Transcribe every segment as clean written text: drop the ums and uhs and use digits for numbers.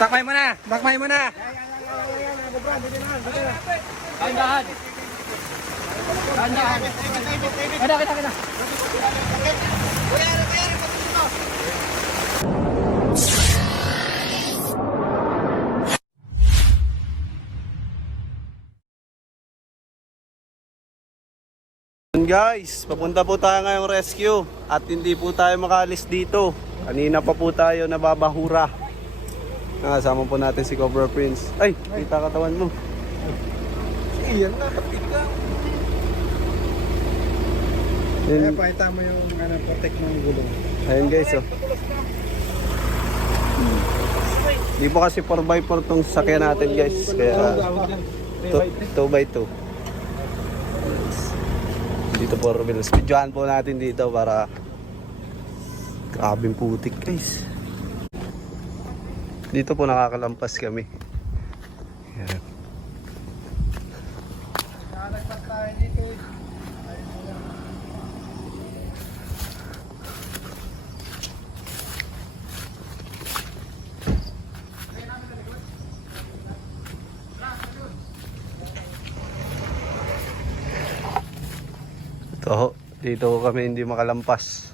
Takmay mo na! Takmay mo na! Dahan-dahan. Dahan-dahan. Kita. Guys, papunta po tayo ngayong rescue at hindi po tayo makalis dito. Kanina pa po tayo nababahura. Nakasama po natin si Cobra Prince. Ay, kita katawan mo. Iyan na, kapit ka. Kaya pakita mo yung protect ng gulong. Ayun guys, oh. Di po kasi 4x4 tong sasakyan natin guys. Kaya 2x2. Dito po wheels. Videohan po natin dito para grabing putik guys. Dito po nakakalampas kami. Yan. Ito, dito kami hindi makalampas.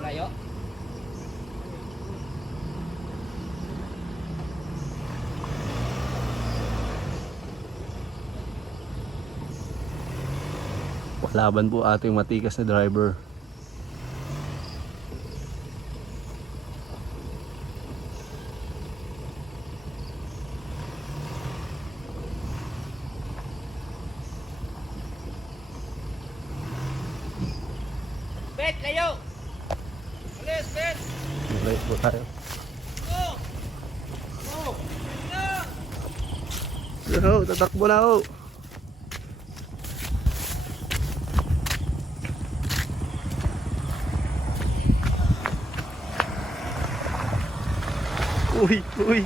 Layo. Laban po ating matikas na driver. Bet, layo. Alis, bet. Right po tayo. Yo, tatakbo na ako. Uy.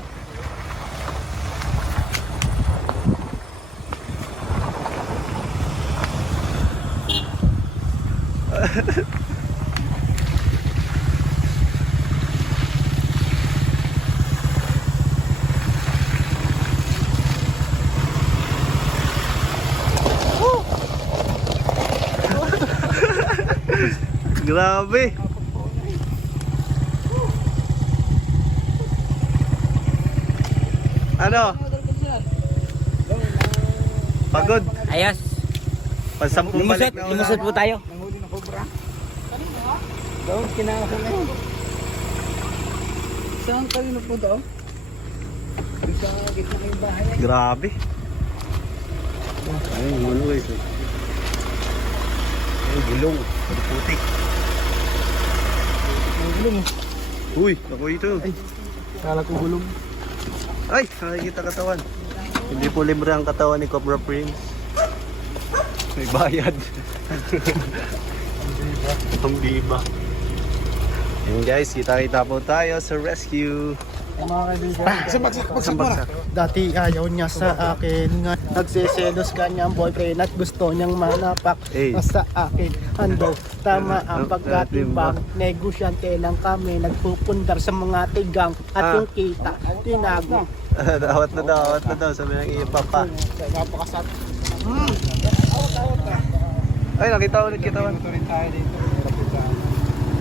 Grabe. Ano? Pagod. Ayos. Pansampung balik na Lumusot po tayo. Nanghuli ng cobra. Doon, kinakasin na yun. Saan kayo na po daw? Sa gitna ng bahay. Grabe. Ay, ano guys. Ay, gulong. Putik. Ang gulong. Uy, ako ito. Ay, kala ko gulong. Ay, nakikita katawan. Hindi po libre ang katawan ni Cobra Prince. May bayad. Ang biba. Yun guys, kita-kita po tayo sa rescue. Mga kaibigan. Bagsak. Dati ayaw niya sa akin nga. Nagseselos kanyang boyfriend at gusto niyang manapak. Sa akin. Ando, tama ang pagkatimbang. Negosyante lang kami. Nagpupundar sa mga tigang. At yung kita, tinago. Dawat na daw. Sabi ng iyo papa. Napakasat. Ay, nakita ulit kitawan. Ito rin tayo dito.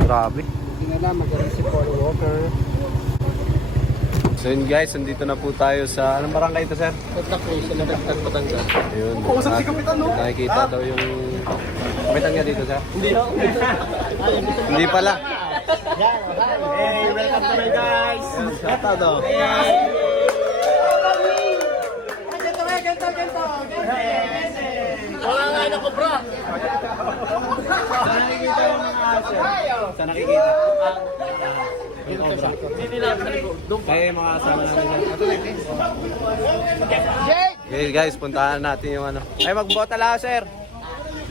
Grabe. Hindi na lang magaling si Paul Walker. So yun guys, nandito na po tayo sa, anong barangay ito sir? Pagkakay sa Nagagtag Batangas. Ayun. Kausap si Kapitan, no? Nakikita daw yung kapitan niya dito sir? Hindi. Hindi pala. Hey, welcome to my guys. Shout out daw. Wala nga na kubra. Saan nakikita? Kaya yung mga kasama namin. Okay guys, puntahan natin yung ano. Ay, magbota lang sir.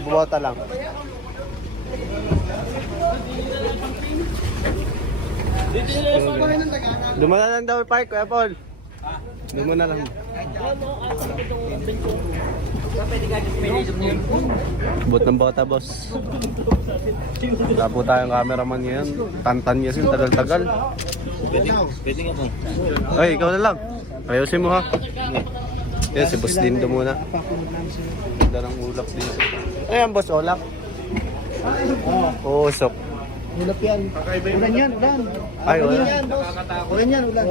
Bota lang. Dumana lang daw yung park, Kuya Paul. Dumana lang. Bot ng bota, boss. Wala po tayong cameraman ngayon. Tantan niya sin, tagal-tagal. Pwede nga po. Ay, ikaw na lang. Ayusin mo ha. Yan, si Boss Lindo muna. Ganda ng ulap dito. Ayan, Boss, ulap. Oo, sok. Ulap yan. Ulan yan, ulan. Ay, Ulan ulan. yan, boss. Ulan yan, ulan.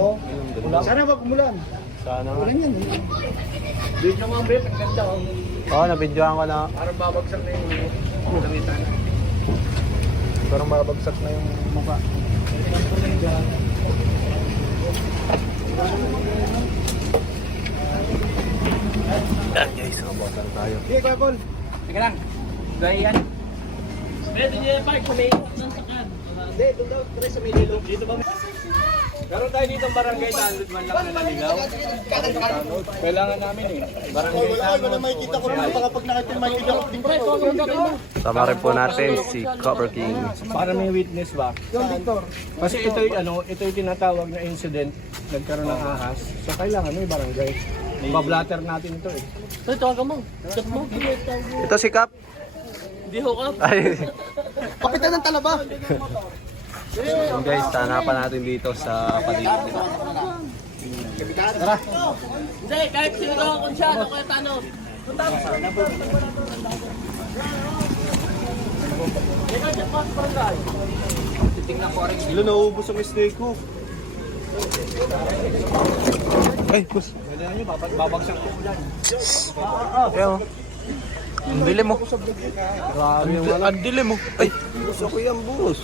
Sana wag umulan. Sana nga. Ulan yan. Video mga bet, ang ganda. Oo, nabidyohan ko na. Parang babagsak na yung langitan. Parang mabagsak na yung mukha. Yan guys, kabotan tayo. Sige, Kuya Paul. Teka lang. Gaya yan. Pwede niya yung park sa may ng sakan. Hindi, doon daw, pre sa may lilo. Dito ba? Meron tayo dito ang barangay download man lang na naligaw. Kailangan namin eh. Barangay Wala makikita ko rin kapag nakita yung makikita ko din ko. Sama rin po natin si Copper King. Para may witness ba? Yung Victor. Kasi ito yung tinatawag na incident, nagkaroon ng ahas. So kailangan may barangay. Pa-blatter natin ito eh. Ito, tawagan mo. Chat mo. Ito si Cap. Hindi ho ka. Ay, Kapitan ng talaba. so guys, hanapan natin dito sa paligid. Tara. Hindi, kahit sino ka kung siya, ano kaya tanong. Ilo, nauubos ang steak ko. Ay, boss. Kailangan nyo, babagsak ko dyan. Kaya ang dilim mo. Grabe yung ang dilim mo. Ay, boss, ako yan, boss.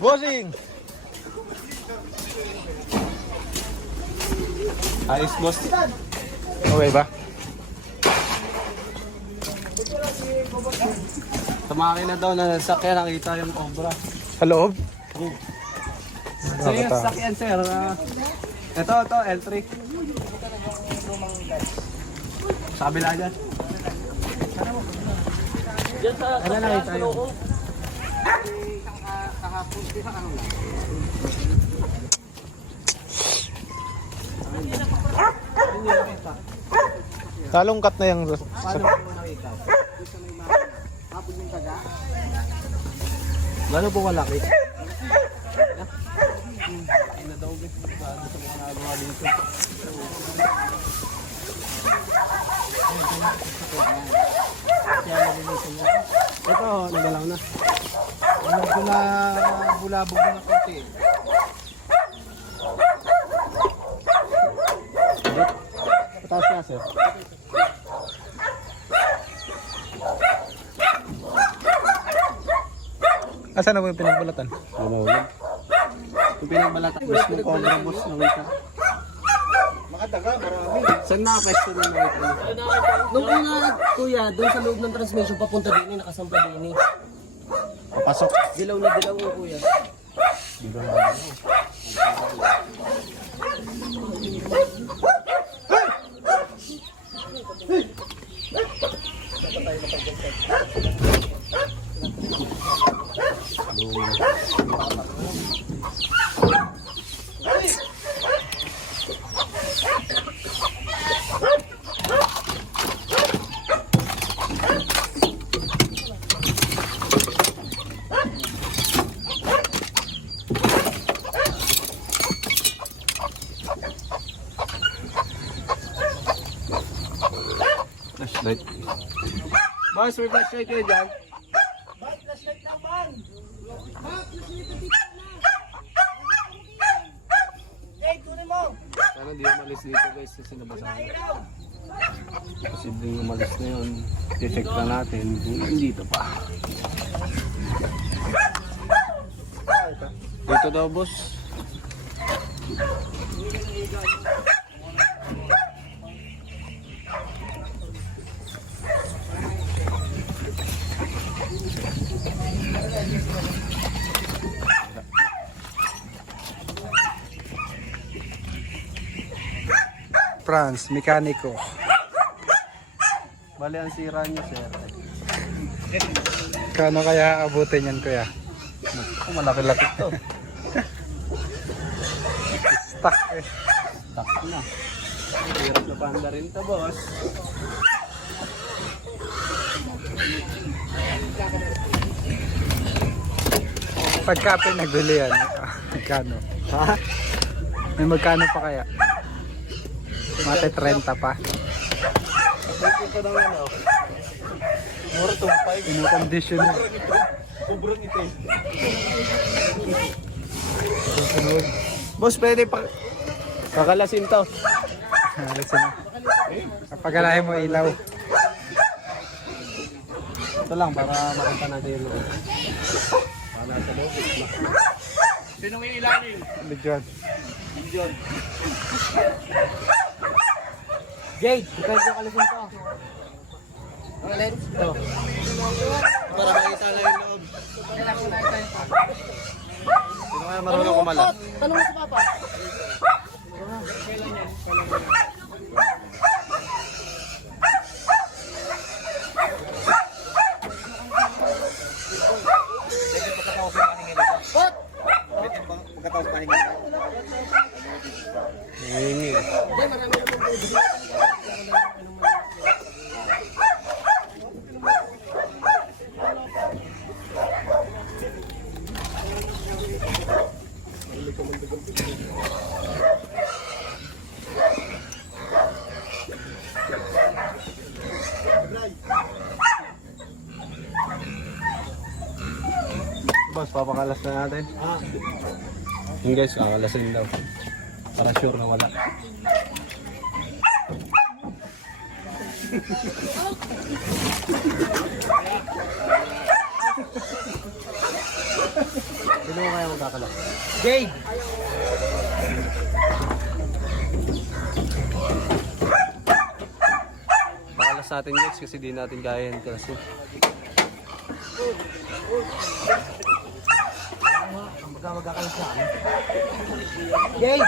Bossing! Ayos, boss. Okay ba? Tumakin na daw na sasakyan, nakita yung cobra. Sa loob? So yung sasakyan sir, ito, L3. Sa kabila dyan. Diyan sa nakita yun. Talongkat na yung... Gano'n po kalaki? Ito, nagalaw na. Bulabog na konti. Pataas na sir. Asan na po yung pinagbalatan? Yung pinagbalatan, boss ng cobra boss, nakita. Makataga, marami. Saan nakapesto na nakita? Nung una, kuya, doon sa loob ng transmission papunta din, nakasampa din. Papasok. Dilaw na dilaw ko, kuya. Flashlight. Boss, may flashlight kayo dyan. Sana di umalis dito guys kasi nabasahan. Posibleng umalis na yun. I-check na natin kung nandito pa. Dito daw, boss. Franz, mekaniko. Bali, ang sira niya, sir. Kano kaya abutin yan, kuya? Malaki-laki to. Stuck eh. Tak na. Hirap na panda rin to, boss. Pagka pinagbili yan, magkano? Ha? May magkano pa kaya? Mate 30 pa. Ito ko ng ano. More to 5. Ino-condition yun. Sobrang ito eh. Boss, pwede pa... Kakalasin to. Alas na. Kapag mo ilaw. Ito lang, para makita natin yung loob. Para sa loob. Sinong yung ilalim? Bidyon. Jade, ikaw yung kalisin to. Mga lens? Ito. Para makita na yung loob. Sino kaya marunong kumalat? Tanong mo si Papa. Hingi. Boss, papakalas na natin. Yung guys, kakalasin daw. Para sure na wala. Sino kaya magkakalas? Jade! Pakalas natin guys kasi di natin kaya yung kasi. Magkakalas na. Jade!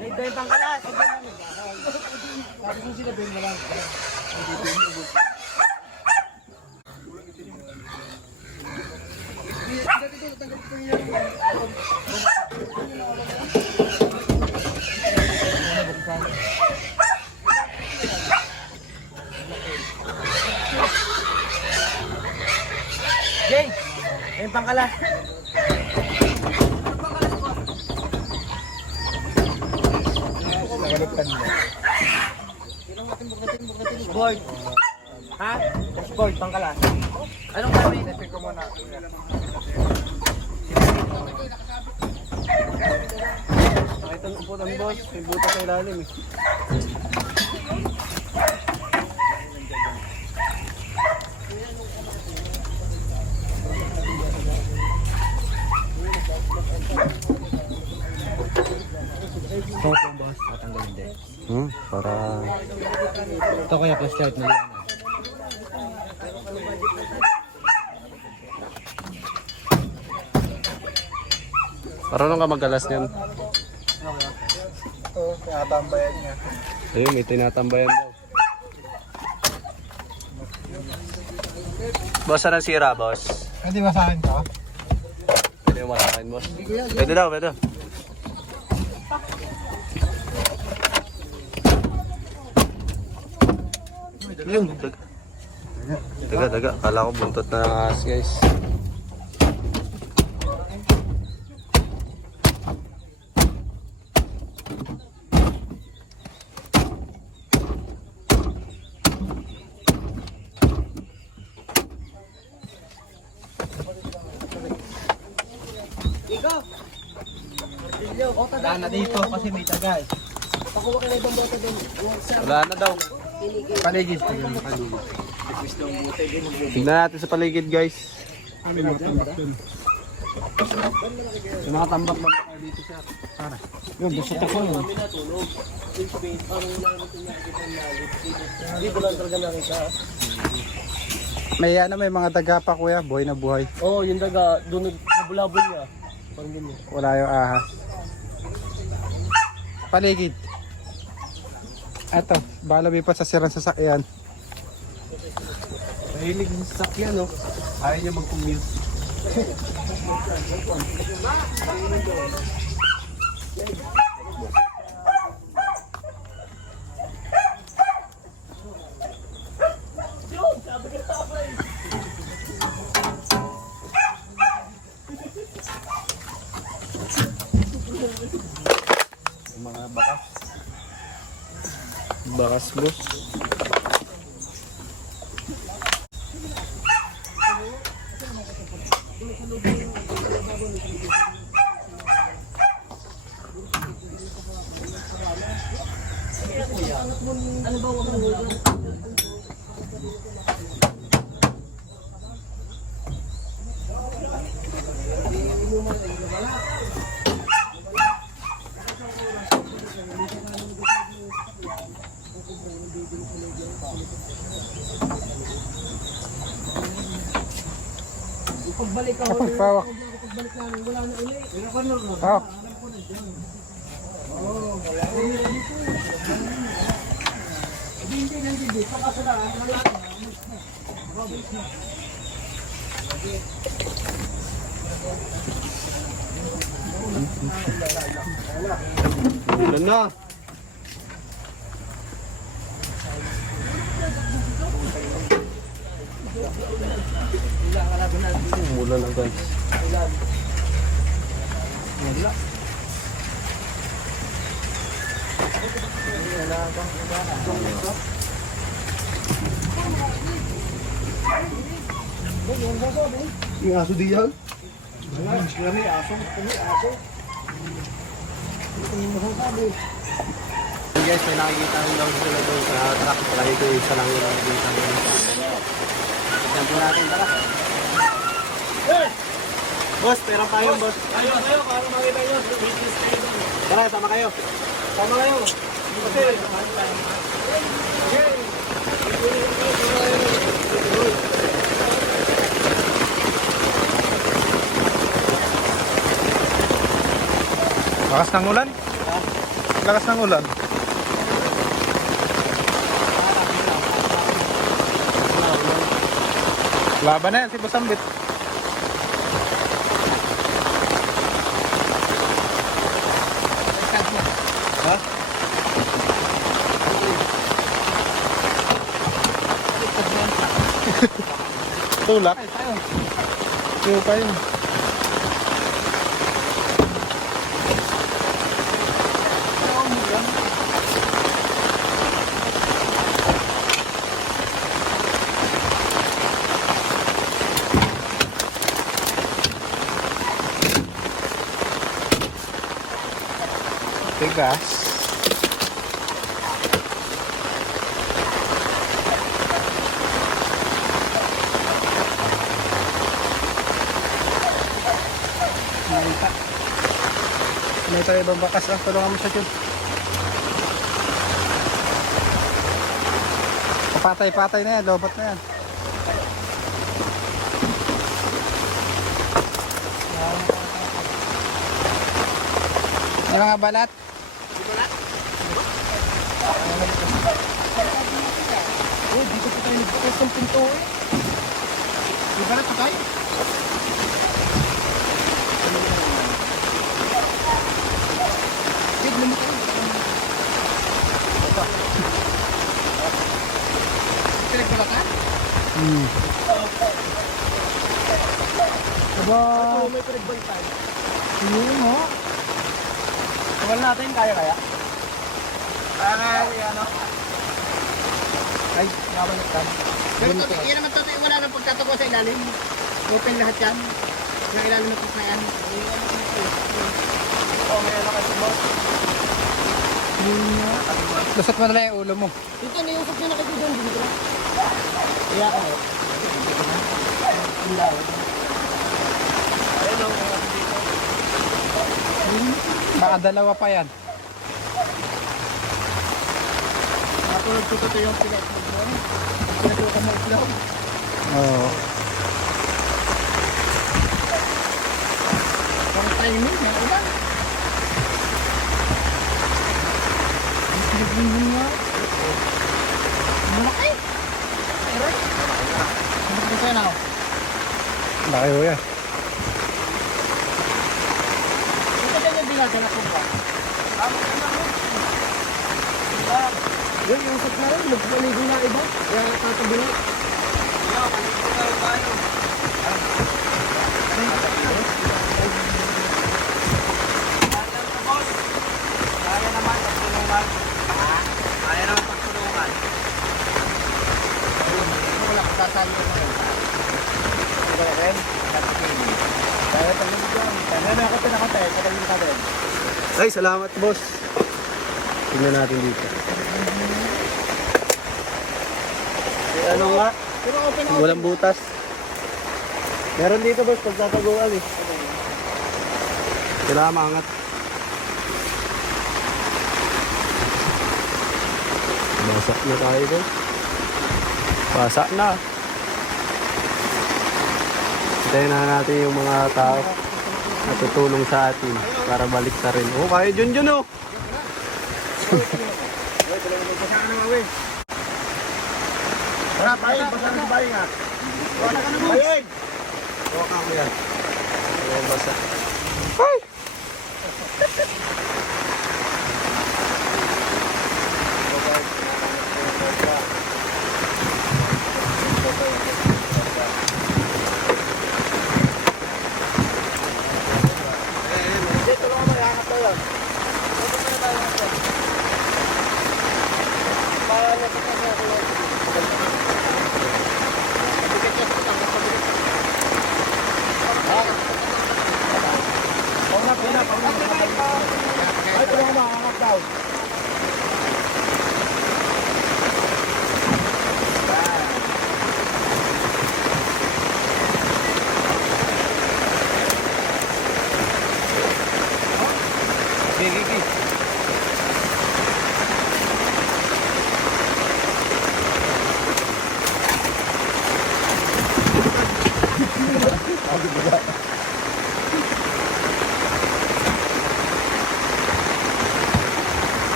Jade, tayo pangkalas! Jade! Tayo pangkalas! Board. Ha? Dashboard, pangkalas. Anong gawin? Testing ko muna. Nakita ng uputan boss, may buta sa ilalim eh. Boss, tatanggalin din. Para... Ito kaya plus chart na yan. Marunong ka magalas niyan. Ito, tinatambayan niya. Ayun, may tinatambayan daw. Boss, saan ang sira, boss? Hindi ba sa akin to? Pwede yung malakain, boss. Pwede daw, pwede. Yung daga. Daga. Kala ko buntot na ng ahas, guys. Daan na dito kasi may tagal. Wala na daw. Paligid. Tignan natin sa paligid guys. Yung mga tambak na dito siya. Yun, basta ako yun. Dito lang talaga nakita. May mga daga pa kuya, buhay na buhay. Oo, yung daga, doon nabulabol niya. Parang ganyan. Wala yung ahas. Paligid. Eto, bala may pa sa sirang sasakyan. Mahilig ng sasakyan, no? Ayaw niya mag-commute. Mga bakas. Bakas, boss. Kapag pawak. Pawak. Ulan na. Ulan na guys. Yung aso di yan? Guys, may nakikita ng lang sila doon sa truck. Wala ito yung isa lang yung nakikita ng tignan po natin, tara. Boss, pera pa yun, boss. Kayo, para makita nyo. Business kayo doon. Tara, sama kayo. Tama kayo. Kasi, Lakas ng ulan? Lakas ng ulan. Laban na yan si Busambit. Tulak. Iyo pa yun. Tigas. May tayo ibang bakas ah. Tulungan mo siya dyan. Patay-patay na yan. Lobot na yan. May mga balat. Oh, dito pa tayo nagbukas ng pinto eh. Di ba na patay? Wait, namatay. Pinagbalatan? Aba. ito may pinagbaltan. Yun ho. Kawal natin, kaya? Ano? Ay, nabalatan. Yan naman totoo, wala nang pagtatago sa ilalim. Open lahat yan. Yung ilalim ng na yan. Oh, may ano kasi boss. Lusot mo na lang yung ulo mo. Ito na yung usap niya nakikita doon. Dito lang. Kaya ako. Baka dalawa pa yan. Natulog ko ito yung sila. Natulog ko mo sila. Oo. Pang timing. May ulan. Nagbihin nga. Malaki. Pero. Ano ko sa'yo na ako? Laki ho yan. Ito kanya dinadala ko ba? Yung usap na rin, magpaligo na iba. Kaya natatabi na. Kaya naman pagtulungan. Kaya naman pagtulungan. Wala ko sasali ko na rin. Kaya rin? Kaya tanong ko dyan. Kaya na ako pinakatay. Kaya yung kabel. Ay, salamat boss. Tingnan natin dito. Ano nga? Pero open Walang butas. Meron dito boss, pagtataguan eh. Kailangan maangat. Basak na tayo boss. Basak na. Hintayin na natin yung mga tao na tutulong sa atin para balik sa rin. Oh, kaya Junjun oh. Tara, tayo. Basta na bahay nga. Wala ka na mo. Bayig! Huwag mo yan. Ayan, basa.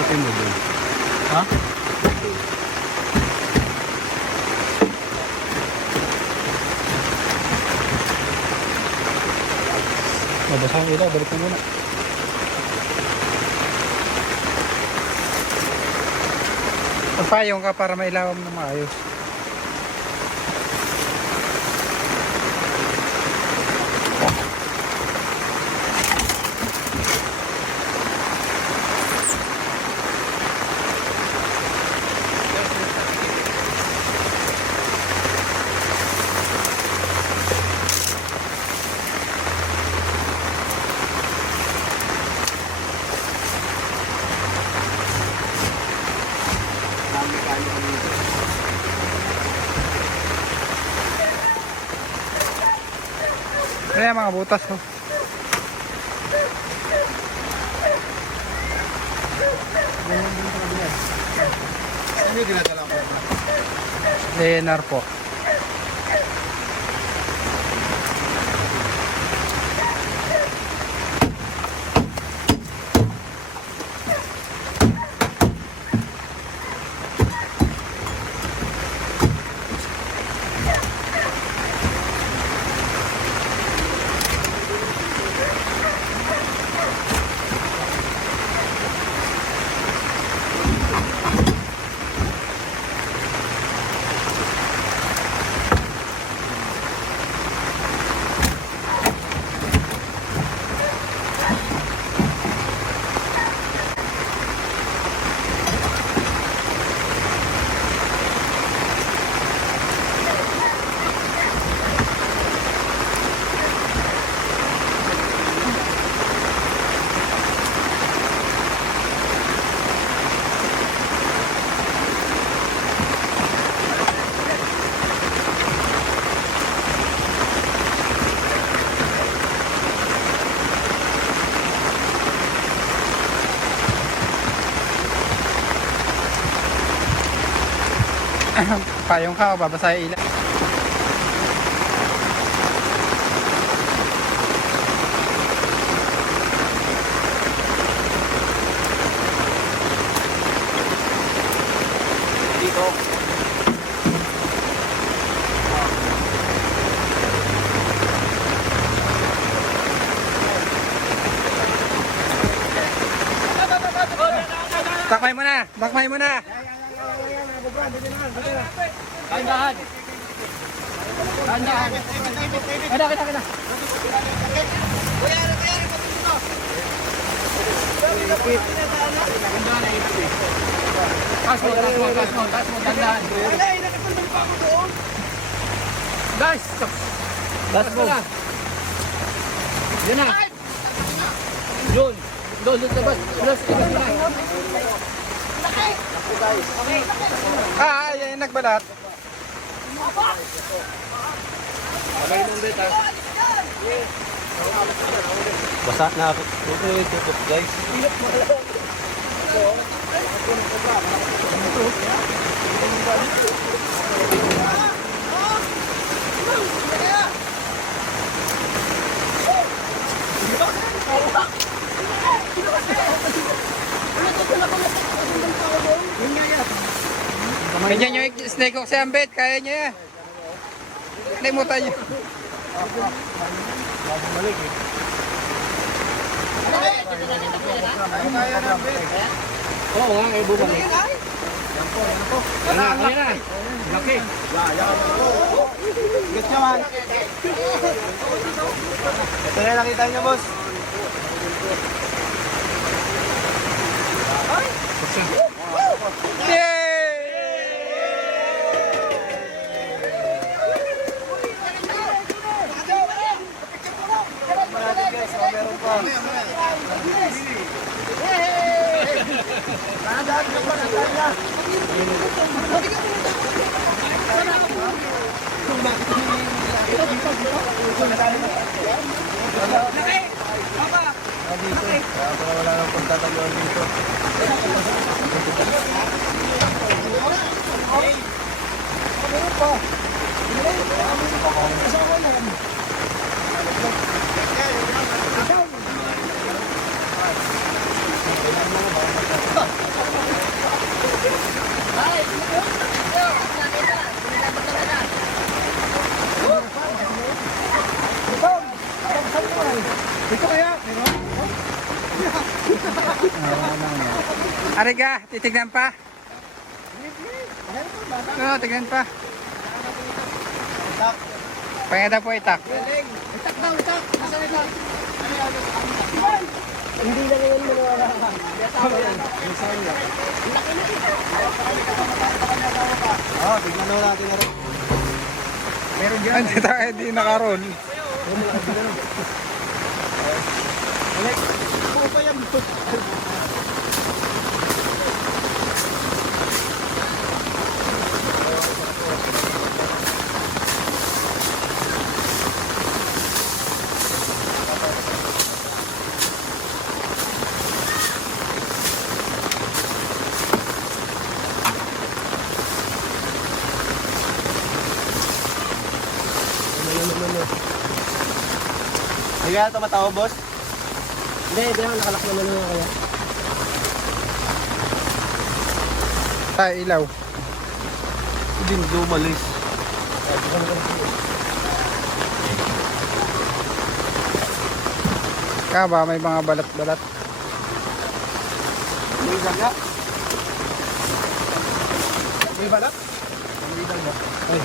Ikutin mo dun. Ha? Mabasa ang ilaw, balik mo muna. Magpayong ka para mailawan mo na maayos. Ayan mga butas. Oh. DNR po. Payong ka o babasa yung ilan. Dito. Takmay mo na! Takmay mo na! Dahan-dahan. Dahan-dahan. Kita. Taas mo, dahan-dahan. Guys, taas mo. Yan na. Doon sa bas. Yan yung nagbalat. Basa na ako. Tutup guys. Ganyan yung snake hook sa ambit. Kaya niya yan. Limutan niyo. Oo nga, bumalik. Yan na. Laki. Ito na nakita niyo, boss. Wala nang pagtataguan dito. Ariga, titignan pa. Oo, tignan pa. Pangita po itak. Itak daw, itak. Nasaan itak? Hindi na ngayon mo na. Tignan na natin na rin. Meron dyan. Hindi tayo, hindi nakaroon. Oo pa yan. Hindi kaya tumatawa, boss? Hindi, nakalak naman na kaya. Tayo ilaw. Hindi dumalis. Kaba, may mga balat-balat. May daga. May balak? May daga. Ay.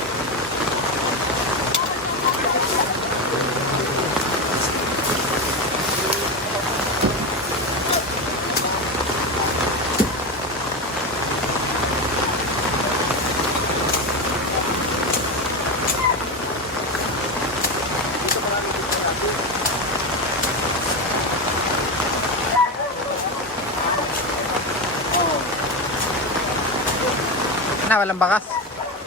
Na, walang bakas.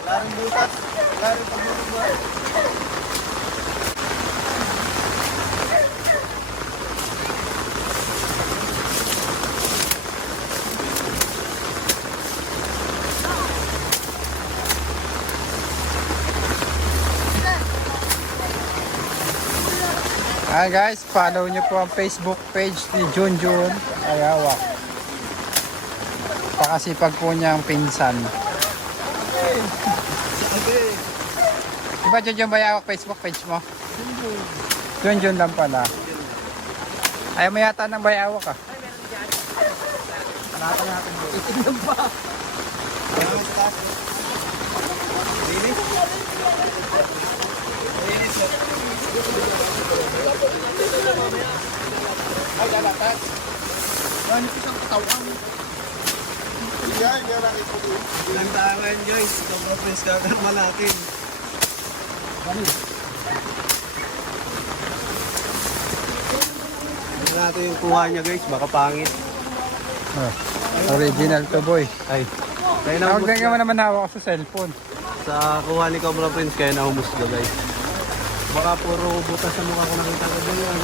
Laring butas. Laring pagbubuhat. Hi guys, follow nyo po ang Facebook page ni Junjun Ayawa. Pakasipag po niyang pinsan. Diba Junjun Bayawak Facebook page mo? Junjun lang pala. Ayaw mo yata ng Bayawak ah. Ilang tangan, guys. Cobra Prince kakarma natin. Tignan natin yung kuha niya, guys. Baka pangit. Original to boy. Ay. Kaya na Huwag ka naman hawak sa cellphone. sa kuha ni Cobra Prince, kaya nahumusga, guys. Baka puro butas sa mukha ko nakita ko doon.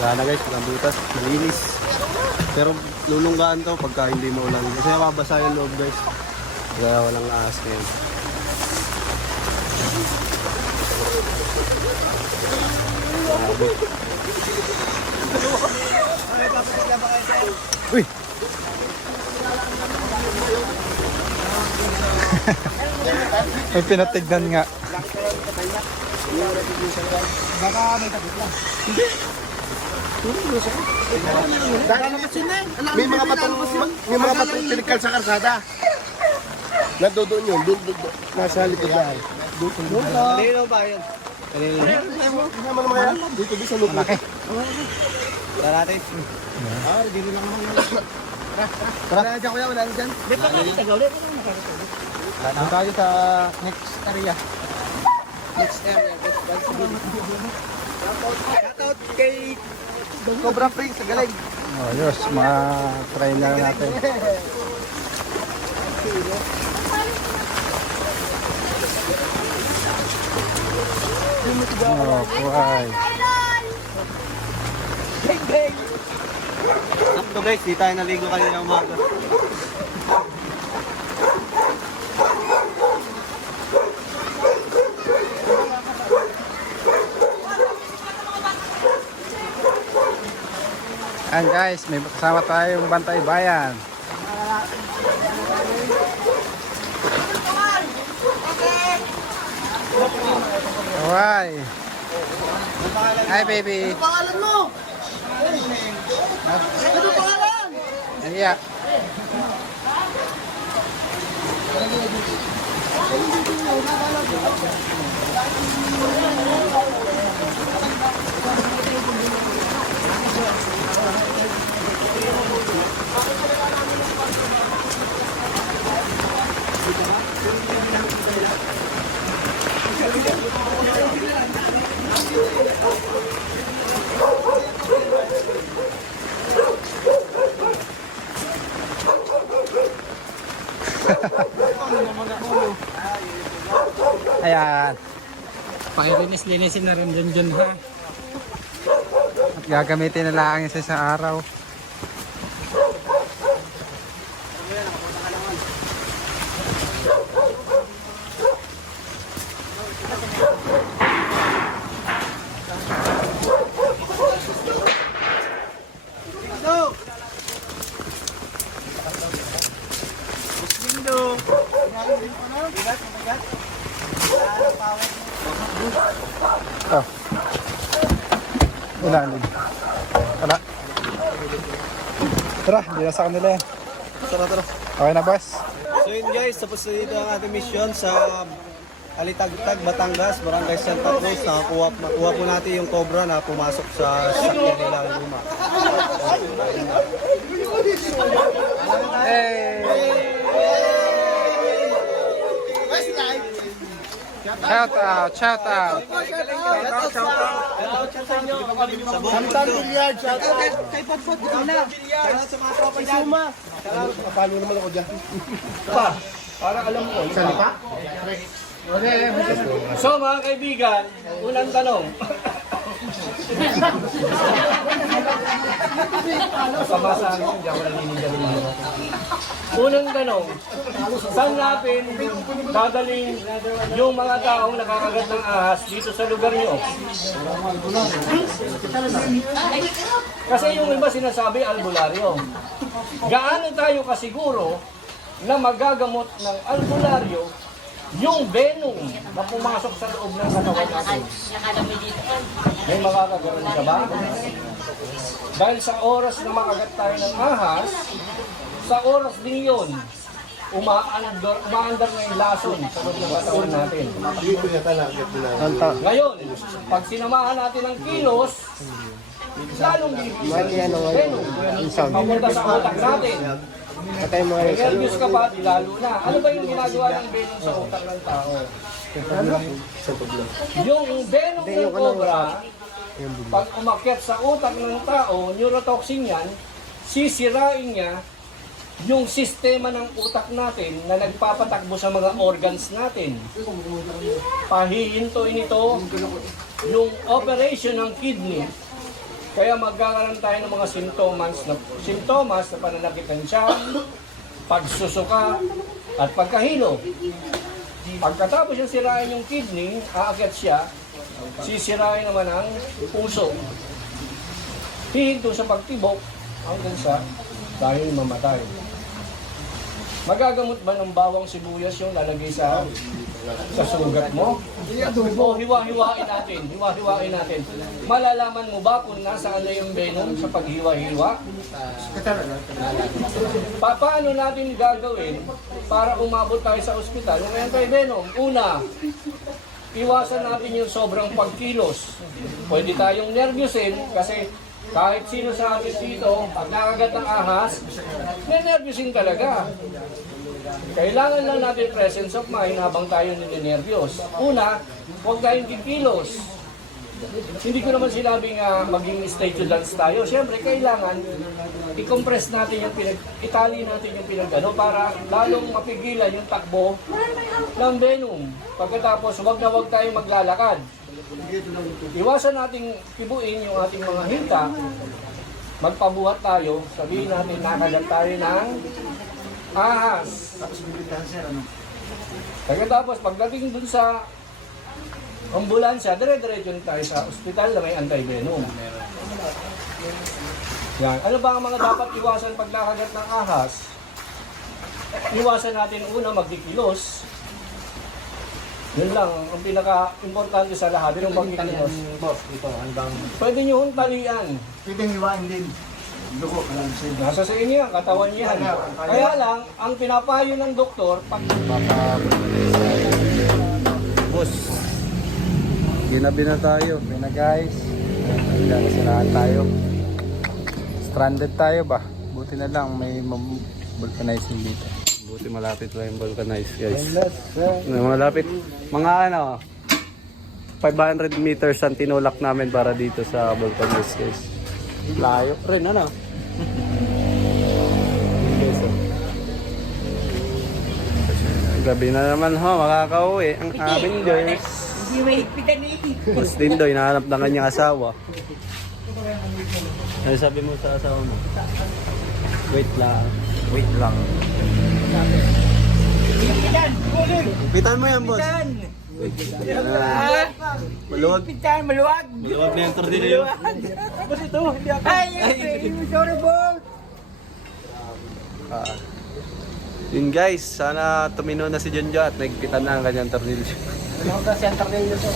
Wala na, guys, walang butas, malinis. Pero lulunggaan to pagka hindi mo ulan. Kasi mababasa yung loob, guys. Kaya walang ahas ngayon. Grabe. Uy! May pinatignan nga. Baka may takot lang. May mga patong tinikal sa karsada. Nandoon yun, doon, nasa likod na. Kanino ba yun? Kanino? Dito sa loob. Malaki. Tara natin. Tara, dyan kuya, wala na dyan. Doon tayo sa next area. Shoutout kay Cobra Prince sa galing. Oh, yos, mga try na natin. Oh, buhay. Sakto, guys, di tayo naligo kanina umaga. And guys, may kasama tayong Bantay Bayan. Why? Hi baby. Ano pangalan mo? Ano pangalan? Yeah. Pailinis-linisin na rin dyan ha. At gagamitin na lang isa sa araw. Oh. Ilalim. Tara. Tara, hindi na sa kanila yan. Tara. Okay na, boss. So yun guys, tapos na dito ang ating mission sa Alitagtag, Batangas, Barangay Santa Cruz. Nakuha po natin yung cobra na pumasok sa sakyan nila ng luma. Hey! Shout out, shout out. Samtang Bilyard, shout out. Kay Pagpag na. Sa mga tropa dyan. Kapalo naman ako dyan. Para alam ko. Salipa? So mga kaibigan, unang tanong. Masama sa akin, hindi ako naninigaling dito. Unang tanong, saan natin dadalhin yung mga taong nakakagat ng ahas dito sa lugar nyo? Kasi yung iba sinasabi albularyo. Gaano tayo kasiguro na magagamot ng albularyo yung venom na pumasok sa loob ng katawan natin? May makakagaroon ka ba? Dahil sa oras na makagat tayo ng ahas, sa oras din yun, umaandar na yung lason sa loob ng katawan natin. Ngayon, pag sinamahan natin ng kilos, lalong bibigyan ng venom. Papunta sa utak natin. Nervous ka pa, di lalo na. Ano ba yung ginagawa ng venom sa utak ng tao? Yung venom ng cobra, pag umakyat sa utak ng tao, neurotoxin yan, sisirain niya yung sistema ng utak natin na nagpapatakbo sa mga organs natin. Pahihintuin ito yung operation ng kidney. Kaya magkakaroon tayo ng mga simptomas na pananakit ng tiyan, pagsusuka, at pagkahilo. Pagkatapos yung sirain yung kidney, aakyat siya, sisirain naman ang puso. Hihinto sa pagtibok hanggang sa tayo mamatay. Magagamot ba ng bawang sibuyas yung lalagay sa sugat mo? O hiwa-hiwain natin. Malalaman mo ba kung nasaan na yung venom sa paghiwa-hiwa? Paano natin gagawin para umabot tayo sa ospital ng anti-venom? Una, iwasan natin yung sobrang pagkilos. Pwede tayong nervyusin kasi kahit sino sa atin dito, pag nakagat ng ahas, nervyusin talaga. Kailangan lang natin presence of mind habang tayo ninenervyos. Una, huwag tayong kikilos. Hindi ko naman sinabing maging students tayo. Siyempre, kailangan i-compress natin yung itali natin yung para lalong mapigilan yung takbo ng venom. Pagkatapos, huwag tayong maglalakad. Iwasan nating pibuin yung ating mga hinta. Magpabuhat tayo. Sabihin natin nakagat tayo ng ahas. Pagkatapos, pagdating dun sa ambulansya, dire-diretso tayo sa ospital na may anti-venom. Yan. Ano ba ang mga dapat iwasan pag nakagat ng ahas? Iwasan natin una magkikilos. Yun lang, ang pinaka-importante sa lahat, yung magkikilos. Pwede nyo hong talian. Pwede hiwain din. Dugo, Nasa sa inyo yan, katawan niya. Kaya lang, ang pinapayo ng doktor, pag Boss, ginabi na tayo. Okay na guys. Nasiraan tayo. Stranded tayo ba? Buti na lang may vulcanizing dito. Buti malapit lang yung vulcanize guys. Malapit. Mga 500 meters ang tinulak namin para dito sa vulcanize guys. Layo rin Gabi na naman makakauwi ang Avengers. Hindi may higpitan eh. Boss Dindoy, nahanap ng kanyang asawa. Ano sabi mo sa asawa mo? Wait lang. Wait lang. Higpitan! Pitan mo yan, boss. Maluwag. Higpitan, maluwag! Maluwag na yung tornilyo. Boss ito, hindi ako. Ay, sorry boss! Yun guys, sana tumino na si Junjo at nagpitan na ang kanyang tornilyo. Ano ka center ninyo to?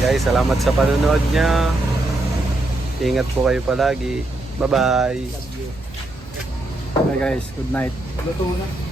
Guys, salamat sa panonood niya. Ingat po kayo palagi. Bye-bye. Bye guys, good night. Luto na.